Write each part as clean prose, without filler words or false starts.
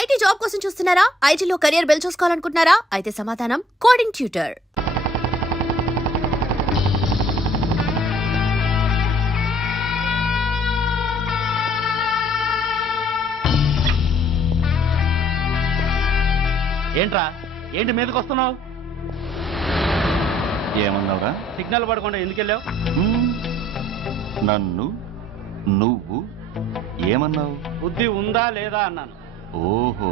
IT job కోసం చూస్తున్నారా? ఐటీలో కెరియర్ బిల్డ్ చూసుకోవాలనుకుంటున్నారా? అయితే సమాధానం కోడింగ్ ట్యూటర్. ఏంట్రా ఏంటి మీదకి వస్తున్నావు? ఏమన్నావురా? సిగ్నల్ పడకుండా ఎందుకు వెళ్ళావు? నన్ను నువ్వు ఏమన్నావు? బుద్ధి ఉందా లేదా అన్నాను. ఓహో,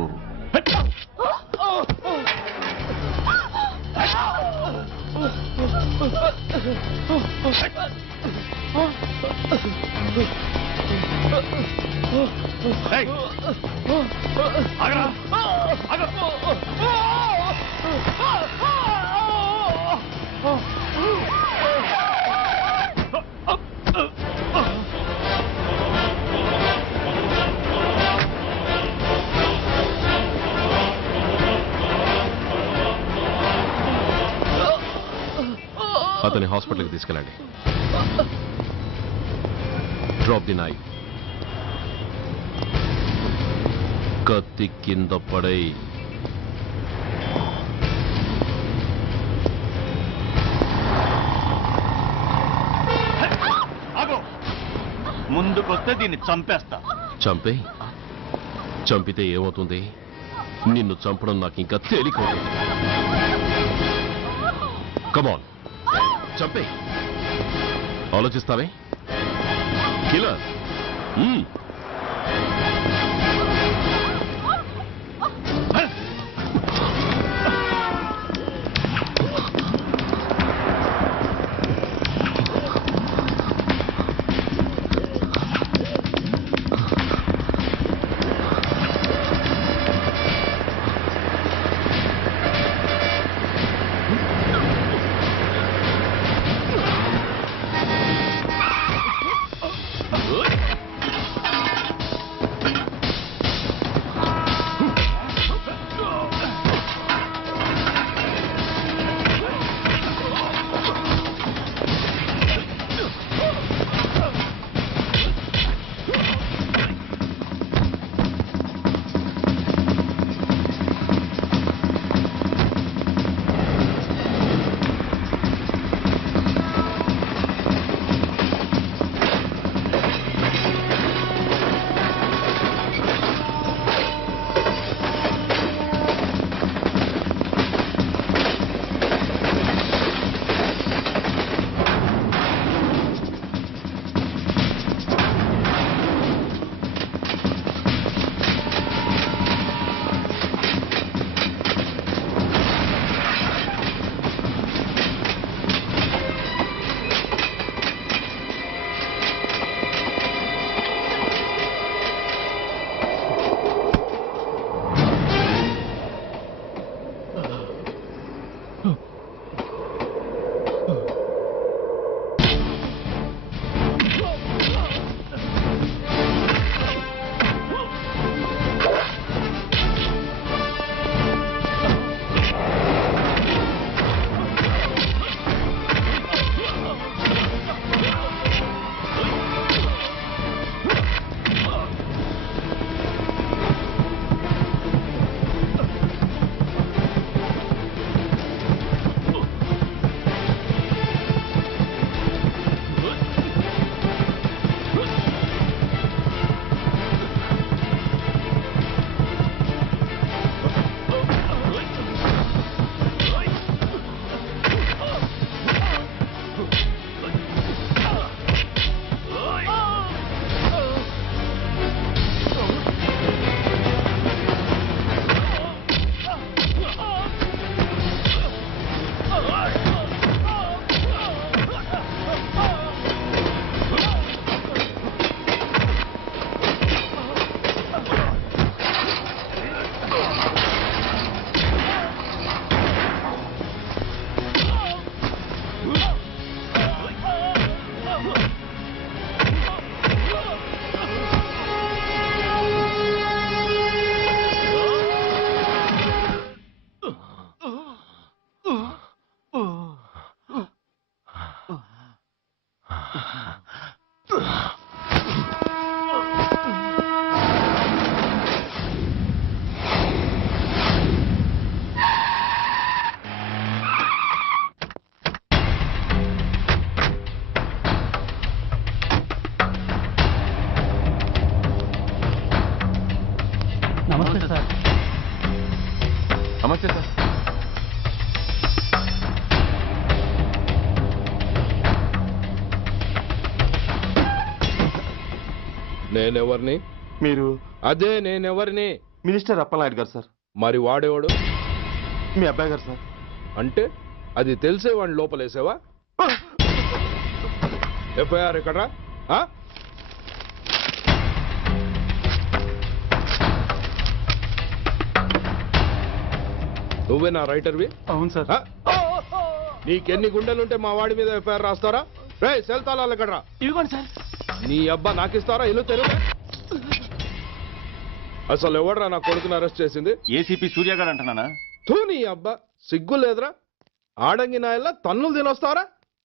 అతని హాస్పిటల్కి తీసుకెళ్ళండి. Drop the knife. కత్తి కింద పడై. ముందుకొస్తే దీన్ని చంపేస్తా. చంపే. చంపితే ఏమవుతుంది? నిన్ను చంపడం నాకు ఇంకా తేలికవుతుంది. కమాన్, చంపే. ఆలోచిస్తావే కిల్లర్? నమస్తే సార్. నమస్తే సార్. నేనెవరిని? మీరు అదే నేనెవరిని? మినిస్టర్ అప్పలనాయుడు గారు సార్. మరి వాడేవాడు? మీ అబ్బాయి గారు సార్. అంటే అది తెలిసే వాడిని లోపలేసావా? ఎఫ్ఐఆర్ ఎక్కడ్రా? ఆ? నువ్వేనా రైటర్వి? అవును సార్. ఆ? నీకెన్ని గుండెలుంటే మా వాడి మీద ఎఫ్ఐఆర్ రాస్తారా? రే సెల్ తాళాలు ఎక్కడ్రా? ఇదిగోండి సార్. నీ అబ్బా నాకిస్తారా? ఇల్లు తెరువు. అసలు ఎవడరా నా కొడుకుని అరెస్ట్ చేసింది? ఏసీపీ సూర్య గారు అంటున్నానా? తూ నీ అబ్బా సిగ్గు లేదురా? ఆడంగి నాయల్లా తన్నులు తినొస్తావరా?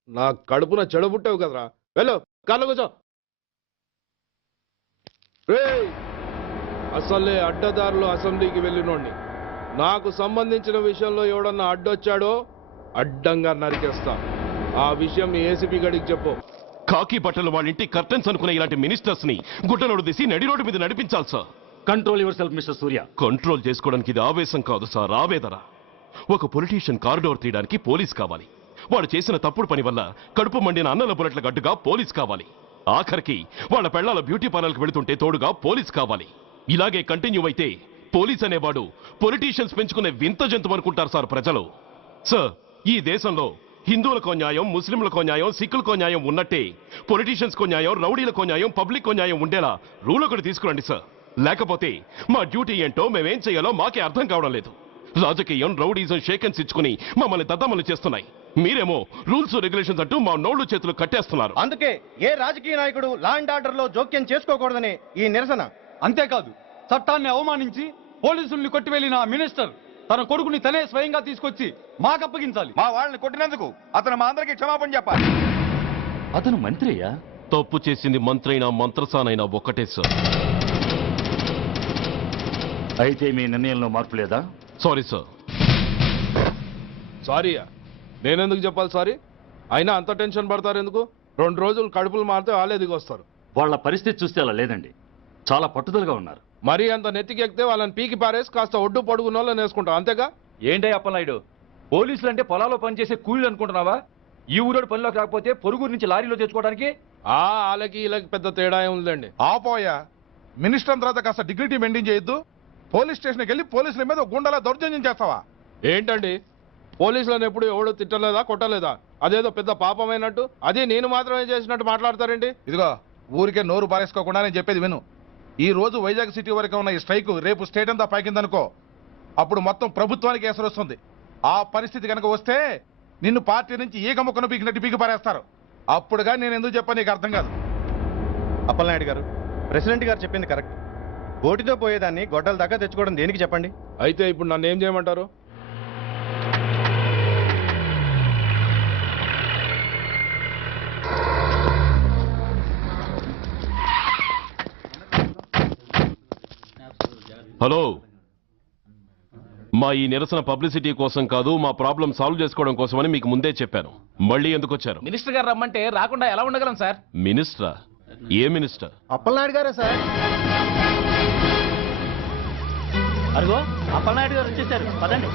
నా కడుపున చెడబుట్టావు కదరా. వెళ్ళు కార్లో కూర్చో. రేయ్ అసలే అడ్డదారులు అసెంబ్లీకి వెళ్ళినోడిని. నాకు సంబంధించిన విషయంలో ఎవడన్నా అడ్డొచ్చాడో అడ్డంగా నరికేస్తా. ఆ విషయం మీ ఏసీపీ గడికి చెప్పు. కాకి బట్టలు వాళ్ళ ఇంటి కర్టెన్స్ అనుకునే ఇలాంటి మినిస్టర్స్ ని గుడ్డలోడు తీసి నడి రోడ్డు మీద నడిపించాలి sir. Control your self mister Surya. Control చేసుకోవడానికి ఇది ఆవేశం కాదు సార్, ఆవేదన. ఒక పొలిటీషియన్ కారిడోర్ తీయడానికి పోలీస్ కావాలి. వాడు చేసిన తప్పుడు పని వల్ల కడుపు మండిన అన్నల బుల్లెట్ల గడ్డుగా పోలీస్ కావాలి. ఆఖరికి వాళ్ళ పెళ్లాల బ్యూటీ పార్లర్కి వెళుతుంటే తోడుగా పోలీస్ కావాలి. ఇలాగే కంటిన్యూ అయితే పోలీస్ అనేవాడు పొలిటీషియన్స్ పెంచుకునే వింత జంతువు అనుకుంటారు సార్ ప్రజలు. సార్ ఈ దేశంలో హిందువులకో న్యాయం, ముస్లింలకో న్యాయం, సిక్కులకో న్యాయం ఉన్నట్టే పొలిటీషియన్స్కో న్యాయం, రౌడీలకో న్యాయం, పబ్లిక్కో న్యాయం ఉండేలా రూల్ ఒకటి తీసుకురండి సార్. లేకపోతే మా డ్యూటీ ఏంటో మేమేం చేయాలో మాకే అర్థం కావడం లేదు. రాజకీయం, రౌడీజం షేకెన్స్ ఇచ్చుకుని మమ్మల్ని దద్దమలు చేస్తున్నాయి. మీరేమో రూల్స్ రెగ్యులేషన్స్ అంటూ మా నోళ్లు చేతులు కట్టేస్తున్నారు. అందుకే ఏ రాజకీయ నాయకుడు లా అండ్ ఆర్డర్ లో జోక్యం చేసుకోకూడదని ఈ నిరసన. అంతేకాదు, చట్టాన్ని అవమానించి పోలీసుల్ని కొట్టివెళ్లిన ఆ మినిస్టర్ తన కొడుకుని తనే స్వయంగా తీసుకొచ్చి మాకు అప్పగించాలి. మా వాళ్ళని కొట్టినందుకు అతను మా అందరికి క్షమాపణ చెప్పాలి. అతను మంత్రి అయ్యా. తప్పు చేసింది మంత్రైనా మంత్రసానైనా ఒక్కటే సార్. అయితే మీ నిర్ణయంలో మార్పు లేదా? Sorry sir. సారీయా? నేనెందుకు చెప్పాలి సారీ? అయినా అంత టెన్షన్ పడతారు ఎందుకు? 2 రోజులు కడుపులు మారితే వాళ్ళే దిగొస్తారు. వాళ్ళ పరిస్థితి చూస్తే అలా లేదండి, చాలా పట్టుదలగా ఉన్నారు. మరీ అంత నెత్తికెక్కితే వాళ్ళని పీకి పారేసి కాస్త ఒడ్డు పొడుగున్న వాళ్ళని వేసుకుంటాం అంతేగా? ఏంటే అప్పలనాయుడు, పోలీసులు అంటే పొలాల్లో పనిచేసే కూలీలు అనుకుంటున్నావా? ఈ ఊరోడు పనిలోకి రాకపోతే పొరుగురు నుంచి లారీలో తెచ్చుకోవడానికి వాళ్ళకి వీళ్ళకి పెద్ద తేడా ఉందండి. ఆపోయా, మినిస్టర్ తర్వాత కాస్త డిగ్నిటీ మెయింటైన్ చేయొద్దు. పోలీస్ స్టేషన్కి వెళ్ళి పోలీసుల మీద గుండెలా దౌర్జన్యం చేస్తావా? ఏంటండి పోలీసులను ఎప్పుడు ఎవడు తిట్టలేదా, కొట్టలేదా? అదేదో పెద్ద పాపమైనట్టు, అది నేను మాత్రమే చేసినట్టు మాట్లాడతారేంటి? ఇదిగో ఊరికే నోరు పారేసుకోకుండా నేను చెప్పేది విను. ఈ రోజు వైజాగ్ సిటీ వరకు ఉన్న ఈ స్ట్రైక్ రేపు స్టేట్ అంతా పైకిందనుకో, అప్పుడు మొత్తం ప్రభుత్వానికి ఎసరు వస్తుంది. ఆ పరిస్థితి కనుక వస్తే నిన్ను పార్టీ నుంచి ఈగ ముక్కను పీకినట్టు పీకి పారేస్తారు. అప్పుడుగా నేను ఎందుకు చెప్పాను నీకు అర్థం కాదు. అప్పలనాయుడు గారు, ప్రెసిడెంట్ గారు చెప్పింది కరెక్ట్. గోటితో పోయేదాన్ని గొడ్డల దాకా తెచ్చుకోవడం దేనికి చెప్పండి? అయితే ఇప్పుడు నన్ను ఏం చేయమంటారు? హలో, మా ఈ నిరసన పబ్లిసిటీ కోసం కాదు, మా ప్రాబ్లం సాల్వ్ చేసుకోవడం కోసమని మీకు ముందే చెప్పాను. మళ్ళీ ఎందుకు వచ్చారు? మినిస్టర్ గారు రమ్మంటే రాకుండా ఎలా ఉండగలం సార్? మినిస్టరా? ఏ మినిస్టర్? అప్పలనాయుడు గారే సార్. అదిగో అప్పలనాయుడు గారు వచ్చేసారు, పదండి.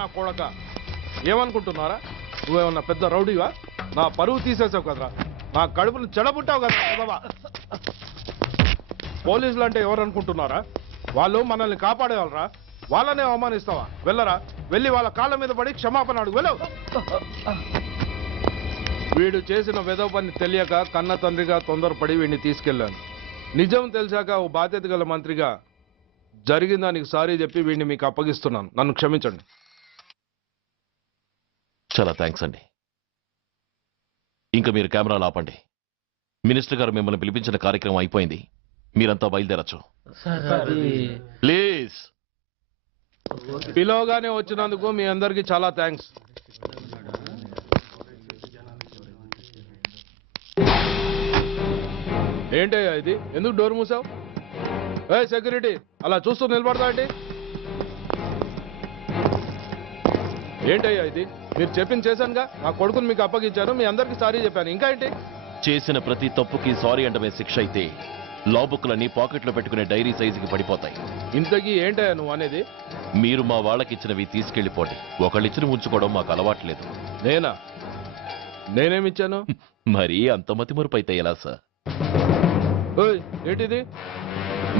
నా కొడక ఏమనుకుంటున్నారా? నువ్వేమన్నా పెద్ద రౌడీవా? నా పరువు తీసేసావు కదరా, నా కడుపును చెడబుట్టావు కదా. పోలీసులు అంటే ఎవరు అనుకుంటున్నారా? వాళ్ళు మనల్ని కాపాడేవాళ్ళరా? వాళ్ళనే అవమానిస్తావా? వెళ్ళరా, వెళ్ళి వాళ్ళ కాళ్ళ మీద పడి క్షమాపణ అడుగు. వెళ్ళవు. వీడు చేసిన వెధవ పని తెలియక కన్న తండ్రిగా తొందరపడి వీడిని తీసుకెళ్లాను. నిజం తెలిసాక ఓ బాధ్యత గల మంత్రిగా జరిగిన దానికి సారీ చెప్పి వీడిని మీకు అప్పగిస్తున్నాను. నన్ను క్షమించండి. చాలా థ్యాంక్స్ అండి. ఇంకా మీరు కెమెరాలు ఆపండి. మినిస్టర్ గారు మిమ్మల్ని పిలిపించిన కార్యక్రమం అయిపోయింది, మీరంతా బయలుదేరచ్చు ప్లీజ్. పిలవగానే వచ్చినందుకు మీ అందరికీ చాలా థ్యాంక్స్. ఏంటయ్యా ఇది? ఎందుకు డోర్ మూసావు? ఏ సెక్యూరిటీ, అలా చూస్తూ నిలబడతా ఏంటి? ఏంటయ్యా ఇది? మీరు చెప్పింది చేశానుగా, నా కొడుకుని మీకు అప్పగించాను, మీ అందరికి సారీ చెప్పాను, ఇంకా ఏంటి? చేసిన ప్రతి తప్పుకి సారీ అంటమే శిక్ష అయితే లా బుక్లన్నీ పాకెట్లో పెట్టుకునే డైరీ సైజుకి పడిపోతాయి. ఇంతకీ ఏంటయ్యా నువ్వు అనేది? మీరు మా వాళ్ళకిచ్చినవి తీసుకెళ్లిపోండి. ఒకళ్ళిచ్చిన ఉంచుకోవడం మాకు అలవాట్లేదు. నేనా? నేనేమిచ్చాను? మరీ అంత మతిమరుపు అయితే ఎలా సార్? ఓయ్, ఏంటిది?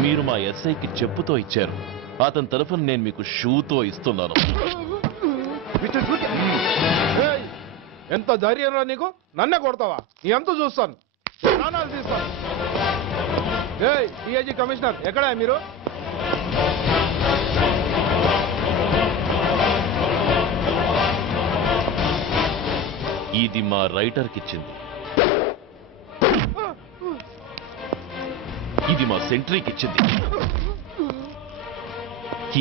మీరు మా ఎస్ఐకి చెప్పుతో ఇచ్చారు, అతని తరఫున నేను మీకు షూతో ఇస్తున్నాను. ఏయ్, ఎంత ధైర్యం రా నీకు? నన్నే కొడతావా? నీ అంత చూస్తాను, ప్రాణాలు తీస్తాను. ఏయ్, డిఐజీ కమిషనర్ ఎక్కడా మీరు? ఇది మా రైటర్కి ఇచ్చింది, ఇది మా సెంట్రీకి ఇచ్చింది.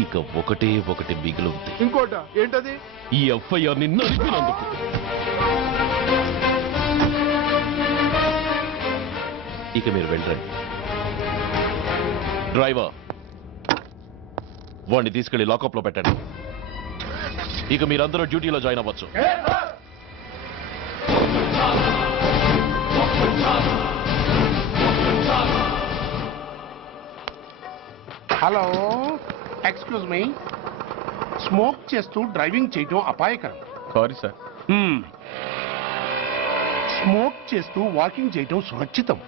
ఇక ఒకటి మిగిలి ఉంది. ఇంకోట ఏంటది? ఈ ఎఫ్ఐఆర్ ని నలిపినందుకు. ఇక మీరు వెళ్ళండి. డ్రైవర్, వాడిని తీసుకెళ్లి లాకప్ లో పెట్టండి. ఇక మీరందరూ డ్యూటీలో జాయిన్ అవ్వచ్చు. Hello, excuse me. స్మోక్ చేస్తూ డ్రైవింగ్ చేయటం అపాయకరం. Sorry sir. స్మోక్ చేస్తూ వాకింగ్ చేయటం సురక్షితం.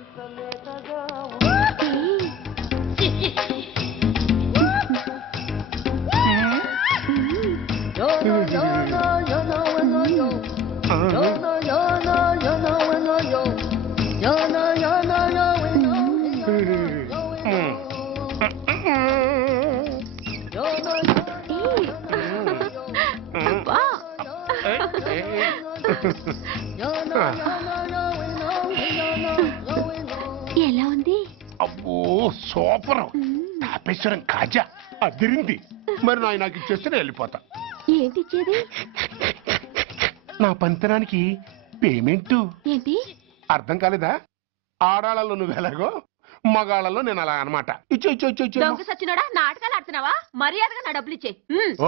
ఎలా ఉంది? అబ్బో సూపర్. తాపేశ్వరం కాజా అదిరింది. మరి నాకు ఇచ్చేస్తే నేను వెళ్ళిపోతా. ఏంటి ఇచ్చేది? నా పంతనానికి పేమెంట్. ఏంటి అర్థం కాలేదా? ఆడాళ్ళలో నువ్వు ఎలాగో, మగాళ్ళలో నేను అలా అనమాట. ఇచ్చు ఇచ్చు ఇచ్చు ఇచ్చు. దొంగ సచ్చినోడా, నాటకాలు ఆడుతున్నావా? మర్యాదగా నా డబ్బులు ఇచ్చే.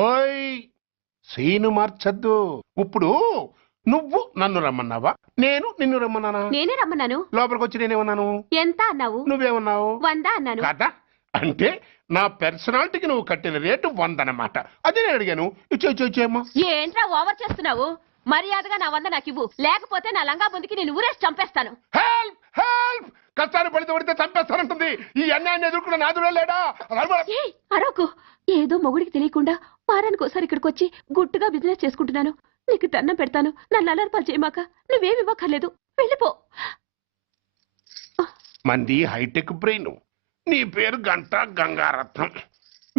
ఓయ్, సీను మార్చద్దు. ఇప్పుడు నువ్వు నన్ను రమ్మన్నావా, నేను నిన్ను రమ్మన్నానా? నేనే రమ్మన్నాను. లోపలికి వచ్చి నేనేమన్నాను? ఎంత అన్నావు? నువ్వేమన్నావు? 100 అన్నాను. కదా, అంటే నా పర్సనాలిటీకి నువ్వు కట్టిన రేటు 100 అన్నమాట. అదే నేను అడిగాను. ఇచ్చు ఇచ్చు ఇచ్చేమ్మా. ఏంట్రా ఓవర్ చేస్తున్నావు? మర్యాదగా నా 100 నాకు ఇవ్వు, లేకపోతే నా లంగా బొందికి నేను ఊరేసి చంపేస్తాను. Help help. కష్టాన్ని పడితే చంపేస్తానంటుంది. ఈ అన్యాయాన్ని ఎదుర్కొన్న నాదుడే లేడా? ఏయ్, అరవకు. ఏదో మొగుడికి తెలియకుండా వారానికి ఒకసారి ఇక్కడికి వచ్చి గుట్టుగా బిజినెస్ చేసుకుంటున్నాను. నీకు దండం పెడతాను, నన్ను అలర్పాలు చేయమాక. నువ్వేమి ఇవ్వక్కర్లేదు, వెళ్ళిపో. మంది హైటెక్ బ్రెయిన్. నీ పేరు గంట గంగారత్నం,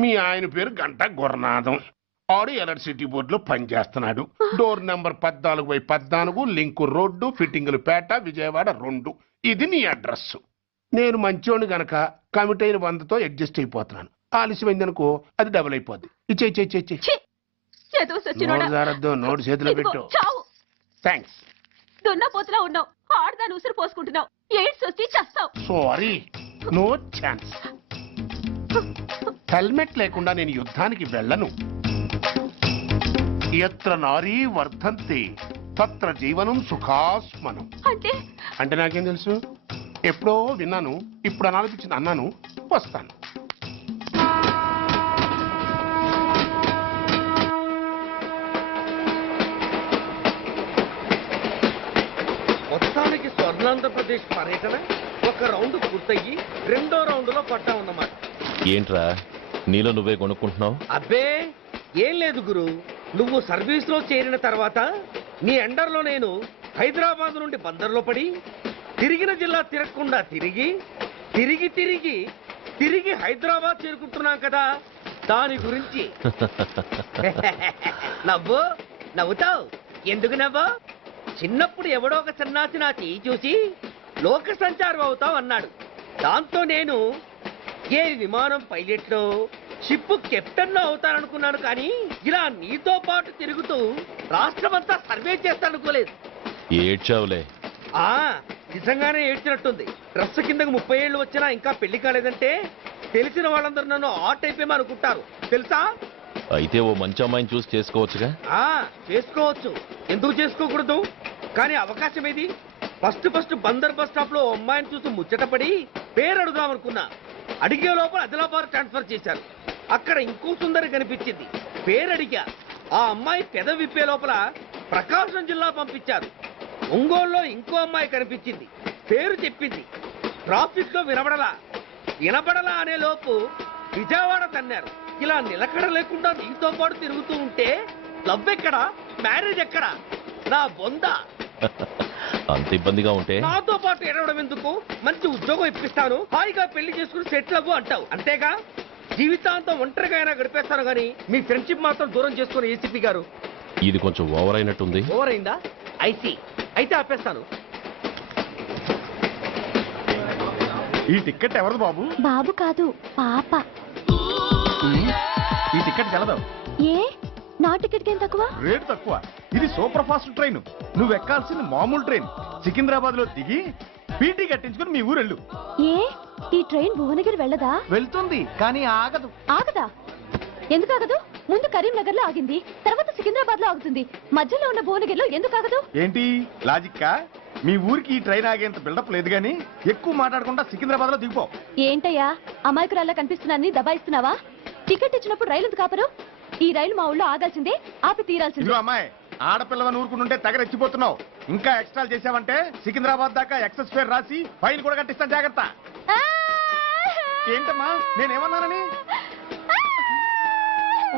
మీ ఆయన పేరు గంట గురనాథం. ఆడు ఎలక్ట్రిసిటీ బోర్డులో పనిచేస్తున్నాడు. డోర్ నెంబర్ 14/14, లింకు రోడ్డు, ఫిట్టింగులు పేట, విజయవాడ 2. ఇది నీ అడ్రస్. నేను మంచోని గనక కమిట్ అయిన 100తో అడ్జస్ట్ అయిపోతున్నాను. ఆలస్యమైందనుకో అది డబుల్ అయిపోద్ది. ఇచ్చే నోటు చేతిలో పెట్టు. థ్యాంక్స్. దున్నపోతులా ఉన్నావు, ఆడదాని ఉసురు పోసుకుంటున్నావు. ఎయిడ్స్ వచ్చి చస్తావు. Sorry, no chance. హెల్మెట్ లేకుండా నేను యుద్ధానికి వెళ్ళను. ఎత్ర నారీ వర్ధంతి తత్ర జీవనం సుఖాస్మనం. అంటే నాకేం తెలుసు? ఎప్పుడో విన్నాను, ఇప్పుడు అనాలనిపించింది అన్నాను. వస్తాను. మొత్తానికి స్వర్ణాంధ్రప్రదేశ్ పర్యటన ఒక రౌండ్ పూర్తయ్యి 2వ రౌండ్లో పడ్డామన్నమాట. ఏంట్రా నీలో నువ్వే కొనుక్కుంటున్నావు? అబ్బే ఏం లేదు గురు, నువ్వు సర్వీస్ లో చేరిన తర్వాత నీ అండర్లో నేను హైదరాబాద్ నుండి బందర్లో పడి తిరిగిన జిల్లా తిరగకుండా తిరిగి తిరిగి తిరిగి తిరిగి హైదరాబాద్ చేరుకుంటున్నాం కదా, దాని గురించి. నవ్వు నవ్వుతావు ఎందుకు నవ్వు? చిన్నప్పుడు ఎవడో ఒక సన్నాసి నా చెయ్యి చూసి లోక సంచారం అవుతావు అన్నాడు. దాంతో నేను ఏ విమానం పైలట్లో షిప్ కెప్టెన్ అవుతాననుకున్నాను, కానీ ఇలా నీతో పాటు తిరుగుతూ రాష్ట్రమంతా సర్వే చేస్తాననుకోలేదు. ఏడ్చావులే. నిజంగానే ఏడ్చినట్టుంది. డ్రెస్ కిందకు 30 ఏళ్ళు వచ్చినా ఇంకా పెళ్లి కాలేదంటే తెలిసిన వాళ్ళందరూ నన్ను ఆట్ అయిపోయి అనుకుంటారు తెలుసా. అయితే ఓ మంచి అమ్మాయిని చూసి చేసుకోవచ్చుగా. చేసుకోవచ్చు, ఎందుకు చేసుకోకూడదు? కానీ అవకాశం ఏది? ఫస్ట్ బందర్ బస్ స్టాప్ లో అమ్మాయిని చూసి ముచ్చటపడి పేరు అడుగుదాం అనుకున్నా. అడిగే లోపల ఆదిలాబాద్ ట్రాన్స్ఫర్ చేశారు. అక్కడ ఇంకో సుందరి కనిపించింది, పేరు అడిగా. ఆ అమ్మాయి పెద విప్పే లోపల ప్రకాశం జిల్లా పంపించారు. ఒంగోలులో ఇంకో అమ్మాయి కనిపించింది, పేరు చెప్పింది. ట్రాఫిక్ లో వినబడలా అనే లోపు విజయవాడ తన్నారు. ఇలా నిలకడ లేకుండా నీతో పాటు తిరుగుతూ ఉంటే లవ్ ఎక్కడా, మ్యారేజ్ ఎక్కడా? నా బొంద. అంత ఇబ్బందిగా ఉంటే నాతో పాటు ఎడవడం ఎందుకు? మంచి ఉద్యోగం ఇప్పిస్తాను, హాయిగా పెళ్లి చేసుకుని సెటిల్ అవ్వు అంటావు అంతేగా. జీవితాంతం ఒంటరిగా అయినా గడిపేస్తాను గానీ మీ ఫ్రెండ్షిప్ మాత్రం దూరం చేసుకుని ఏసీపీ గారు. ఇది కొంచెం ఓవర్ అయినట్టుంది. ఓవర్ అయిందా? ఐసీ అయితే ఆపేస్తాను. ఈ టికెట్ ఎవరిది బాబు? బాబు కాదు, పాప. ఈ టికెట్ చెల్లదు. ఏ నా టికెట్ ఏం తక్కువ? రేటు తక్కువ. ఇది సూపర్ ఫాస్ట్ ట్రైన్. నువ్వు ఎక్కాల్సింది మామూలు ట్రైన్. సికింద్రాబాద్ లో దిగి పీటీ కట్టించుకుని మీ ఊరెళ్ళు. ఏ ఈ ట్రైన్ భువనగిరి వెళ్ళదా? వెళ్తుంది కానీ ఆగదు. ఆగదా? ఎందుకు ఆగదు? ముందు కరీంనగర్ లో ఆగింది, తర్వాత సికింద్రాబాద్ లో ఆగుతుంది. మధ్యలో ఉన్న భువనగిరిలో ఎందుకు ఆగదు? ఏంటి లాజిక్కా? మీ ఊరికి ఈ ట్రైన్ ఆగేంత బిల్డప్ లేదు గానీ ఎక్కువ మాట్లాడకుండా సికింద్రాబాద్ లో దిగిపో. ఏంటయ్యా అమాయకురాల్లా కనిపిస్తున్నానని దబాయిస్తున్నావా? టికెట్ ఇచ్చినప్పుడు రైలు ఎందుకు ఆపరు? ఈ రైలు మా ఊళ్ళో ఆగాల్సిందే, ఆపి తీరాల్సిందే. ఇదిగో అమ్మాయి, ఆడపిల్లవని ఊరుకుంటుంటే తెగరెచ్చిపోతున్నావు. ఇంకా ఎక్స్ట్రాలు చేసావంటే సికింద్రాబాద్ దాకా ఎక్సెస్ ఫేర్ రాసి ఫైన్ కూడా కట్టిస్తాను, జాగ్రత్త. ఏంటమ్మా నేనేమన్నానని?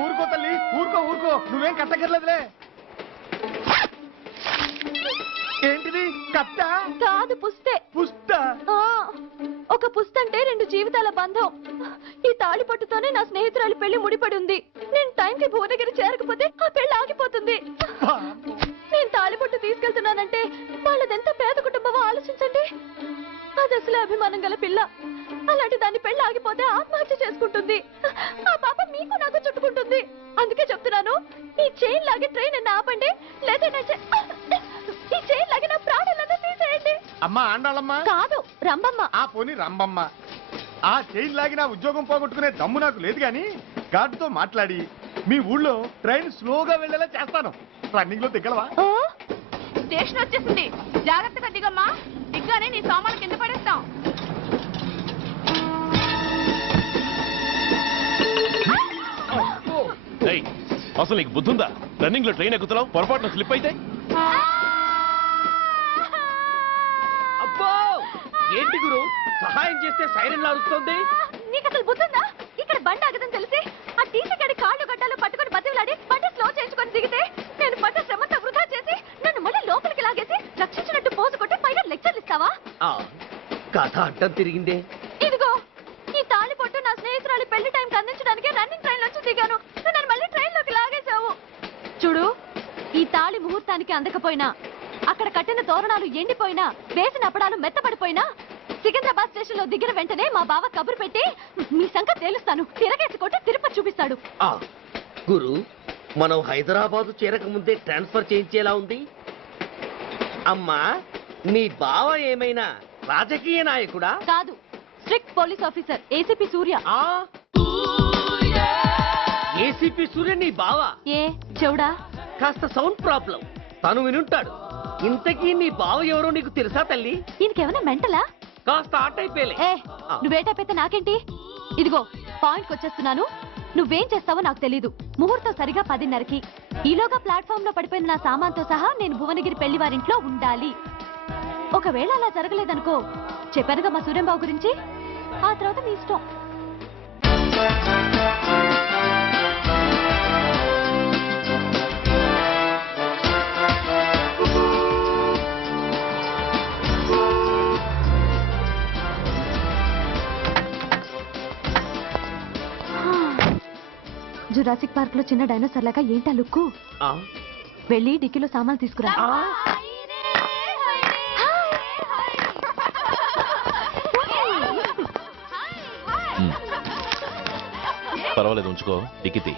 ఊరుకో తల్లి, ఊరుకో, నువ్వేం కట్టగర్లేదులే. ఏంటిది? కట్ట కాదు, పుస్తే. పుస్తా? ఒక పుస్తంటే 2 జీవితాల బంధం. ఈ తాళి పట్టుతోనే నా స్నేహితురాలి పెళ్లి ముడిపడి ఉంది. నేను టైంకి భువనగిరి చేరకపోతే ఆ పెళ్లి ఆగిపోతుంది. నేను తాళిపట్టు తీసుకెళ్తున్నానంటే వాళ్ళదెంత పేద కుటుంబమో ఆలోచించండి. అది అసలు అభిమానం గల పిల్ల. అలాంటి దాన్ని పెళ్లి ఆగిపోతే ఆత్మహత్య చేసుకుంటుంది. ఆ పాప మీకు నాకు చుట్టుకుంటుంది. అందుకే చెప్తున్నాను, ఈ చైన్ లాగే ట్రైన్ ఆపండి, లేదా ఈ చైన్ లాగే నా ప్రాణాలను తీసేయండి. అమ్మా ఆండాళ్ళమ్మ కాదు, రంబమ్మ. ఆ పోని రంబమ్మ. ఆ చైన్ లాగి నా ఉద్యోగం పోగొట్టుకునే దమ్ము నాకు లేదు గాని గార్డుతో మాట్లాడి మీ ఊళ్ళో ట్రైన్ స్లోగా వెళ్ళేలా చేస్తాను. రన్నింగ్ లో దిగలవా? స్టేషన్ వచ్చేసింది, జాగ్రత్తగా దిగమ్మా. దిగ్గానే నీ సామాన్లు కింద పడేస్తాం. అసలు నీకు బుద్ధుందా? రన్నింగ్ లో ట్రైన్ ఎక్కుతున్నావు, పొరపాటున స్లిప్ అయితే? అబ్బో ఏంటి గురు, సహాయం చేస్తే సైరన్ లాడుతుంది. నీకు అసలు బుద్ధుందా? ఇక్కడ బండి ఆగదని తెలిసి ఆ టీసీ గడి కాళ్ళు గడ్డాలు పట్టుకొని బతిలాడి బండి స్లో చేయించుకొని దిగితే నేను పడ్డ శ్రమంతా వృధా చేసి నన్ను మళ్ళీ లోపలికి లాగేసి రక్షించినట్టు పోజు కొట్టి పైగా లెక్చర్లు ఇస్తావా? కథ అడ్డం తిరిగిందే. ఇదిగో ఈ తాళి పొట్టు నా స్నేహితురాలి పెళ్లి టైంకి అందించడానికి రన్నింగ్ ట్రైన్ నుంచి దిగాను. నన్ను మళ్ళీ ట్రైన్ లోకి లాగేశావు. చూడు, ఈ తాళి ముహూర్తానికి అందకపోయినా, అక్కడ కట్టిన తోరణాలు ఎండిపోయినా, వేసిన అప్పడాలు మెత్తపడిపోయినా, సికింద్రాబాద్ స్టేషన్ లో దిగిన వెంటనే మా బావ కబురు పెట్టి మీ సంగతి తేలుస్తాను, తిరగేసి కొట్టి తిరుపతి చూపిస్తాడు. గురు, మనం హైదరాబాద్ చేరక ముందే ట్రాన్స్ఫర్ చేయించేలా ఉంది. అమ్మా, నీ బావ ఏమైనా రాజకీయ నాయకుడా? కాదు, స్ట్రిక్ట్ పోలీస్ ఆఫీసర్, ఏసీపీ సూర్య. ఏసీపీ సూర్య నీ బావ? ఏ చెవుడా? కాస్త సౌండ్ ప్రాబ్లం, తను వినుంటాడు. ఇంతకీ నీ బావ ఎవరో నీకు తెలుసా తల్లి? ఈయనకేమైనా మెంటలా? కాస్త ఆటైపోయలే. నువ్వేటైపోతే నాకేంటి? ఇదిగో పాయింట్కి వచ్చేస్తున్నాను. నువ్వేం చేస్తావో నాకు తెలీదు. ముహూర్తం సరిగా 10:30కి. ఈలోగా ప్లాట్ఫామ్ లో పడిపోయిన నా సామాన్తో సహా నేను భువనగిరి పెళ్లి వారింట్లో ఉండాలి. ఒకవేళ అలా జరగలేదనుకో, చెప్పానుగా మా సూర్యంబాబు గురించి, ఆ తర్వాత మీ ఇష్టం. జురాసిక్ పార్క్ లో చిన్న డైనోసార్ లాగా ఏంటా లుక్కు? వెళ్ళి డిక్కీలో సామాన్లు తీసుకురా. పర్వాలేదు, ఉంచుకో. డిక్కితి.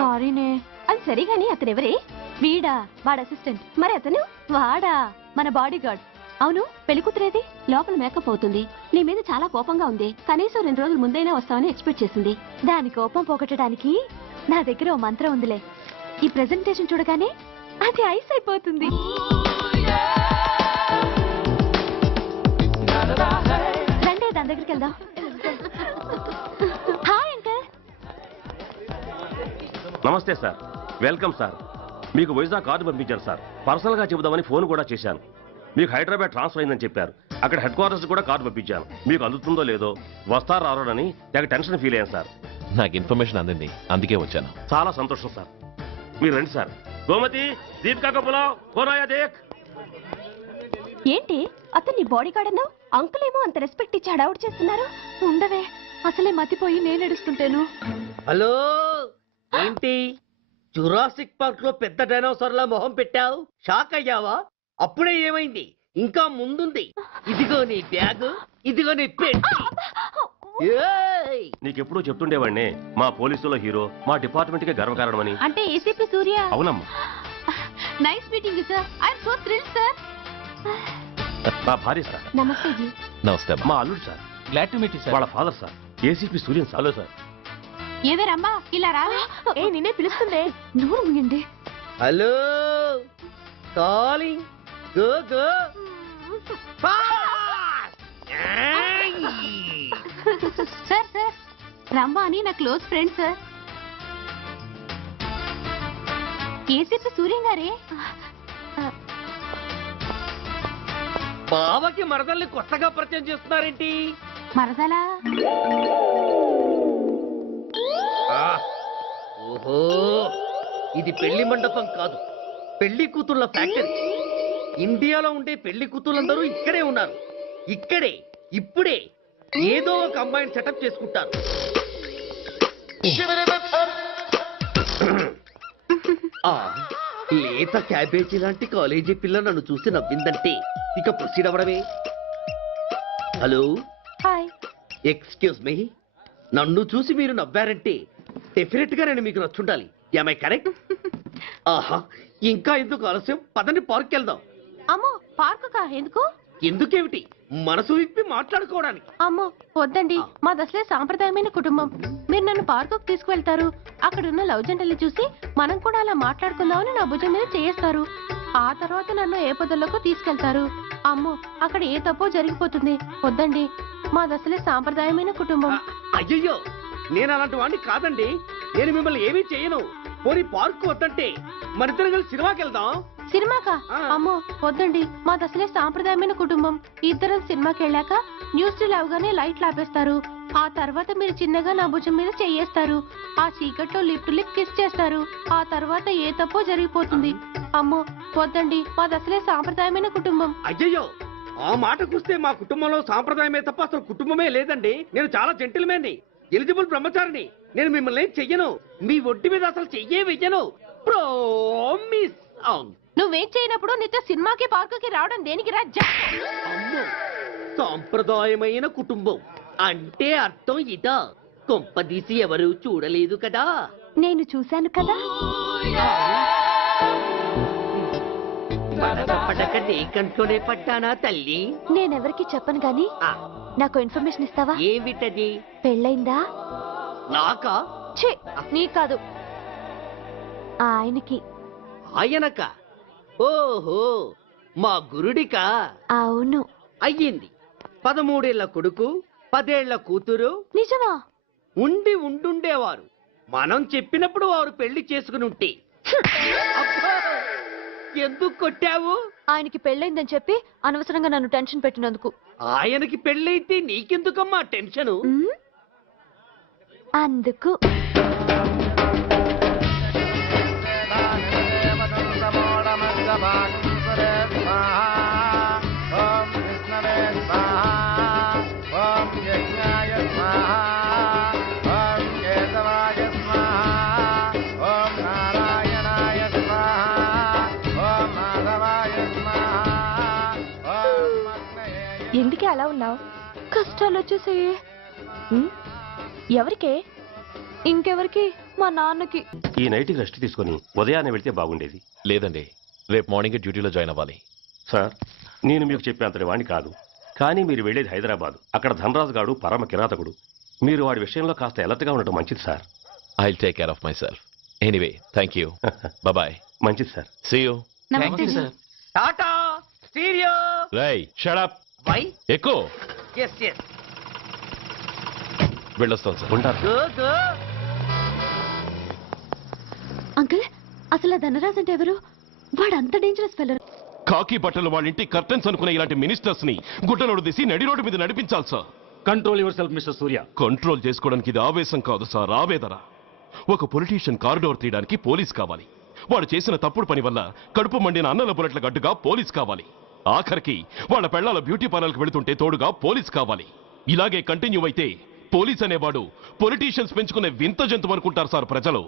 సారీనే. అది సరిగాని అతను ఎవరే? వీడా, వాడు అసిస్టెంట్. మరి అతను? వాడా, మన బాడీ గార్డ్. అవును, పెళ్లి కూతురేది? లోపల మేకప్ అవుతుంది. నీ మీద చాలా కోపంగా ఉంది. కనీసం 2 రోజుల ముందైనా వస్తామని ఎక్స్పెక్ట్ చేసింది. దాని కోపం పోగొట్టడానికి నా దగ్గర ఓ మంత్రం ఉందిలే. ఈ ప్రెజెంటేషన్ చూడగానే అది ఐస్ అయిపోతుంది. రండి, దాని దగ్గరికి వెళ్దాం. Hi uncle. నమస్తే సార్, వెల్కమ్ సార్. మీకు వైజాగ్ కార్డు పంపించారు సార్. పర్సనల్గా చెబుదామని ఫోన్ కూడా చేశాను. మీకు హైదరాబాద్ ట్రాన్స్ఫర్ అయిందని చెప్పారు. అక్కడ హెడ్ క్వార్టర్స్ కూడా కార్డు పంపించాను. మీకు అందుతుందో లేదో, వస్తారో రారోనని తెగ టెన్షన్ ఫీల్ అయ్యాను సార్. నాకు ఇన్ఫర్మేషన్ అందింది, అందుకే వచ్చాను. చాలా సంతోషం సార్. మీరు రండి సార్. గోమతి, దీపికా కపులావ్, కోరాయా దేక్. ఏంటి అతన్ని బాడీ గార్డ్ అన్నావు? అంకుల్ ఏమో అంత రెస్పెక్ట్ ఇచ్చి హడావుడు చేస్తున్నారు. ఉండవే, అసలే మతిపోయి నేను ఎడుస్తుంటాను. హలో, ఏంటి జురాసిక్ పార్క్ లో పెద్ద డైనోసార్లా మొహం పెట్టావు? షాక్ అయ్యావా? అప్పుడే ఏమైంది? ఇంకా ముందుంది. ఇదిగో నీ బ్యాగ్, ఇదిగో నీ పెట్టి. నీకెప్పుడూ చెప్తుండేవాడిని, మా పోలీసులో హీరో, మా డిపార్ట్మెంట్ కి గర్వకారణమని. అంటే ఏసీపీ సూర్య. అవునమ్మా. Nice meeting sir. I'm so thrilled sir. మా భార్య సార్. నమస్తే జీ. నమస్తే. మా అల్లుడు sir. Glad to meet you sir. వాళ్ళ father sir, ACP Suryan sir. Hello sir. ఏవేరమ్మా ఇలా రావే? ఏ నిన్నే పిలుస్తుందే. నూరు ముయండి. Hello, calling. Go go. Sir sir, రమ్మ అని నా close friend sir. ACP Suryam గారే. బావకి మరదల్ని కొత్తగా పరిచయం చేస్తున్నారేంటి? మరదలా? ఓహో, ఇది పెళ్లి మండపం కాదు, పెళ్లి కూతుళ్ళ ఫ్యాక్టరీ. ఇండియాలో ఉండే పెళ్లి కూతుళ్ళందరూ ఇక్కడే ఉన్నారు. ఇక్కడే ఇప్పుడే ఏదో ఒక అమ్మాయిని సెటప్ చేసుకుంటారు. ఆ, లేత క్యాబేజీ లాంటి కాలేజీ పిల్ల నన్ను చూసి నవ్విందంటే ఇక ప్రొసీడ్ అవ్వడమే. Hello, hi. ఎక్స్క్యూజ్ మీ, నన్ను చూసి మీరు నవ్వారంటే డెఫినెట్ గా నేను మీకు నచ్చుండాలి. Am I correct? ఆహా, ఇంకా ఎందుకు ఆలస్యం? పదండి, పార్క్ వెళ్దాం. అమ్మో, పార్కు కా? ఎందుకు? ఎందుకేమిటి, మనసు విప్పి మాట్లాడుకోవడానికి. అమ్మో వద్దండి, మాది అసలే సాంప్రదాయమైన కుటుంబం. మీరు నన్ను పార్కుకు తీసుకువెళ్తారు, అక్కడున్న లవ్ జంటలు చూసి మనం కూడా అలా మాట్లాడుకుందామని నా భుజం మీద చేస్తారు. ఆ తర్వాత నన్ను ఏ పొదల్లోకి తీసుకెళ్తారు. అమ్మో, అక్కడ ఏ తప్పో జరిగిపోతుంది. వద్దండి, మాది అసలే సాంప్రదాయమైన కుటుంబం. అయ్యయ్యో, నేను అలాంటి వాడిని కాదండి. నేను మిమ్మల్ని ఏమీ చేయను. పోనీ పార్క్ వద్దంటే మరిద్దరం కలిసి సినిమాకి వెళ్దాం. సినిమాకా? అమ్మో వద్దండి, మాది అసలే సాంప్రదాయమైన కుటుంబం. ఇద్దరం సినిమాకి వెళ్ళాక న్యూస్ అవగానే లైట్లు ఆపేస్తారు. ఆ తర్వాత మీరు చిన్నగా నా భుజం మీద చెయ్యేస్తారు. ఆ చీకట్లో లిప్ కిస్ చేస్తారు. ఆ తర్వాత ఏ తప్పో జరిగిపోతుంది. అమ్మో వద్దండి, మాది అసలే సాంప్రదాయమైన కుటుంబం. అయ్యయ్యో, ఆ మాటకొస్తే మా కుటుంబంలో సాంప్రదాయమే తప్ప అసలు కుటుంబమే లేదండి. నేను చాలా జెంటిల్మెన్ని, ఎలిజిబుల్ బ్రహ్మచారిని. నేను మిమ్మల్ని ఏం చెయ్యను. మీ ఒంటి మీద అసలు చెయ్యే వెయ్యను. ప్రామిస్. నువ్వేం చేయనప్పుడు నీతో సినిమాకి పార్కుకి రావడం దేనికి రా? అమ్మో, సాంప్రదాయమైన కుటుంబం అంటే అర్థం ఇదా? కొంపదీసి ఎవరు చూడలేదు కదా? నేను చూశాను కదా. పడక నీ కంట్లోనే పడ్డానా తల్లి? నేనెవరికి చెప్పను గాని నాకు ఇన్ఫర్మేషన్ ఇస్తావా? ఏమిటది? పెళ్ళైందా? నాకా? ఛీ, నీ కాదు, ఆయనకి. ఆయనక? ఓహో, మా గురుడికా? అవును. అయ్యింది. 13 ఏళ్ల కొడుకు, 10 ఏళ్ల కూతురు. నిజమా? ఉండుండేవారు. మనం చెప్పినప్పుడు వారు పెళ్లి చేసుకుని ఉంటే. అబ్బా, ఎందుకు కొట్టావు? ఆయనకి పెళ్ళైందని చెప్పి అనవసరంగా నన్ను టెన్షన్ పెట్టినందుకు. ఆయనకి పెళ్ళైతే నీకెందుకమ్మా టెన్షను? అందుకు. ఎందుకే అలా ఉన్నావు? కష్టాలు వచ్చేసాయి. ఎవరికే? ఇంకెవరికి? మా నాన్నకి. ఈ నైట్ రెస్ట్ తీసుకొని ఉదయాన్నే వెళ్తే బాగుండేది. లేదండి, రేపు మార్నింగ్ డ్యూటీలో జాయిన్ అవ్వాలి. సార్, నేను మీకు చెప్పేంతటి వాణ్ణి కాదు, కానీ మీరు వెళ్ళేది హైదరాబాద్. అక్కడ ధనరాజు గాడు పరమ కిరాతకుడు. మీరు వాడి విషయంలో కాస్త ఎలర్ట్గా ఉండటం మంచిది sir. I take care of myself. Anyway thank you. Bye. మంచిది సార్. See you. నమస్తే సార్. Tata stereo. రేయ్ షట్ అప్. వై? ఎక్కు. Yes yes. వెళ్ళొస్తాం సార్. ఉంటారు. Go go. అంకుల్, అసలు ఆ ధనరాజ్ అంటే ఎవరు? వాడు అంత డేంజరస్ ఫెల్లర్. కాకి బట్టలు వాళ్ళ ఇంటి కర్టెన్స్ అనుకునే ఇలాంటి మినిస్టర్స్ ని గుడ్డలోడు తీసి నడి రోడ్డు మీద నడిపించాలి sir. Control your self mister Surya. Control చేసుకోవడానికి ఇది ఆవేశం కాదు సార్, ఆవేదన. ఒక పొలిటీషియన్ కారిడోర్ తీయడానికి పోలీస్ కావాలి. వాడు చేసిన తప్పుడు పని వల్ల కడుపు మండిన అన్నల బుల్లెట్ల గడ్డుగా పోలీస్ కావాలి. ఆఖరికి వాళ్ళ పెళ్లాల బ్యూటీ పార్లర్కి వెళుతుంటే తోడుగా పోలీస్ కావాలి. ఇలాగే కంటిన్యూ అయితే పోలీస్ అనేవాడు పొలిటీషియన్స్ పెంచుకునే వింత జంతువు అనుకుంటారు సార్ ప్రజలు.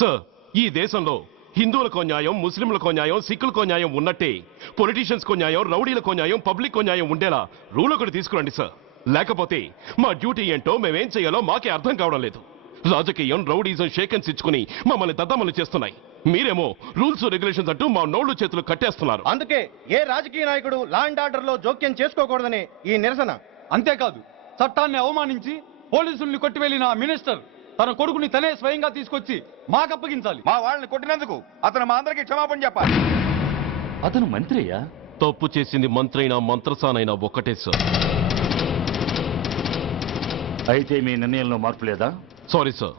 సార్, ఈ దేశంలో హిందువులకో న్యాయం, ముస్లింలకో న్యాయం, సిక్కులకో న్యాయం ఉన్నట్టే పొలిటీషియన్స్కో న్యాయం, రౌడీలకో న్యాయం, పబ్లిక్కో న్యాయం ఉండేలా రూల్ ఒకటి తీసుకురండి సార్. లేకపోతే మా డ్యూటీ ఏంటో మేమేం చేయాలో మాకే అర్థం కావడం లేదు. రాజకీయం, రౌడీజం షేకెన్స్ ఇచ్చుకుని మమ్మల్ని దద్దమలు చేస్తున్నాయి. మీరేమో రూల్స్ రెగ్యులేషన్స్ అంటూ మా నోళ్లు చేతులు కట్టేస్తున్నారు. అందుకే ఏ రాజకీయ నాయకుడు లా అండ్ ఆర్డర్ లో జోక్యం చేసుకోకూడదని ఈ నిరసన. అంతేకాదు, చట్టాన్ని అవమానించి పోలీసుల్ని కొట్టివెళ్లిన ఆ మినిస్టర్ తన కొడుకుని తనే స్వయంగా తీసుకొచ్చి మాకు అప్పగించాలి. మా వాళ్ళని కొట్టినందుకు అతను మా అందరికీ క్షమాపణ చెప్పాలి. అతను మంత్రి అయ్యా. తప్పు చేసింది మంత్రైనా మంత్రసానైనా ఒక్కటే సార్. అయితే మీ నిర్ణయంలో మార్పు లేదా? Sorry sir,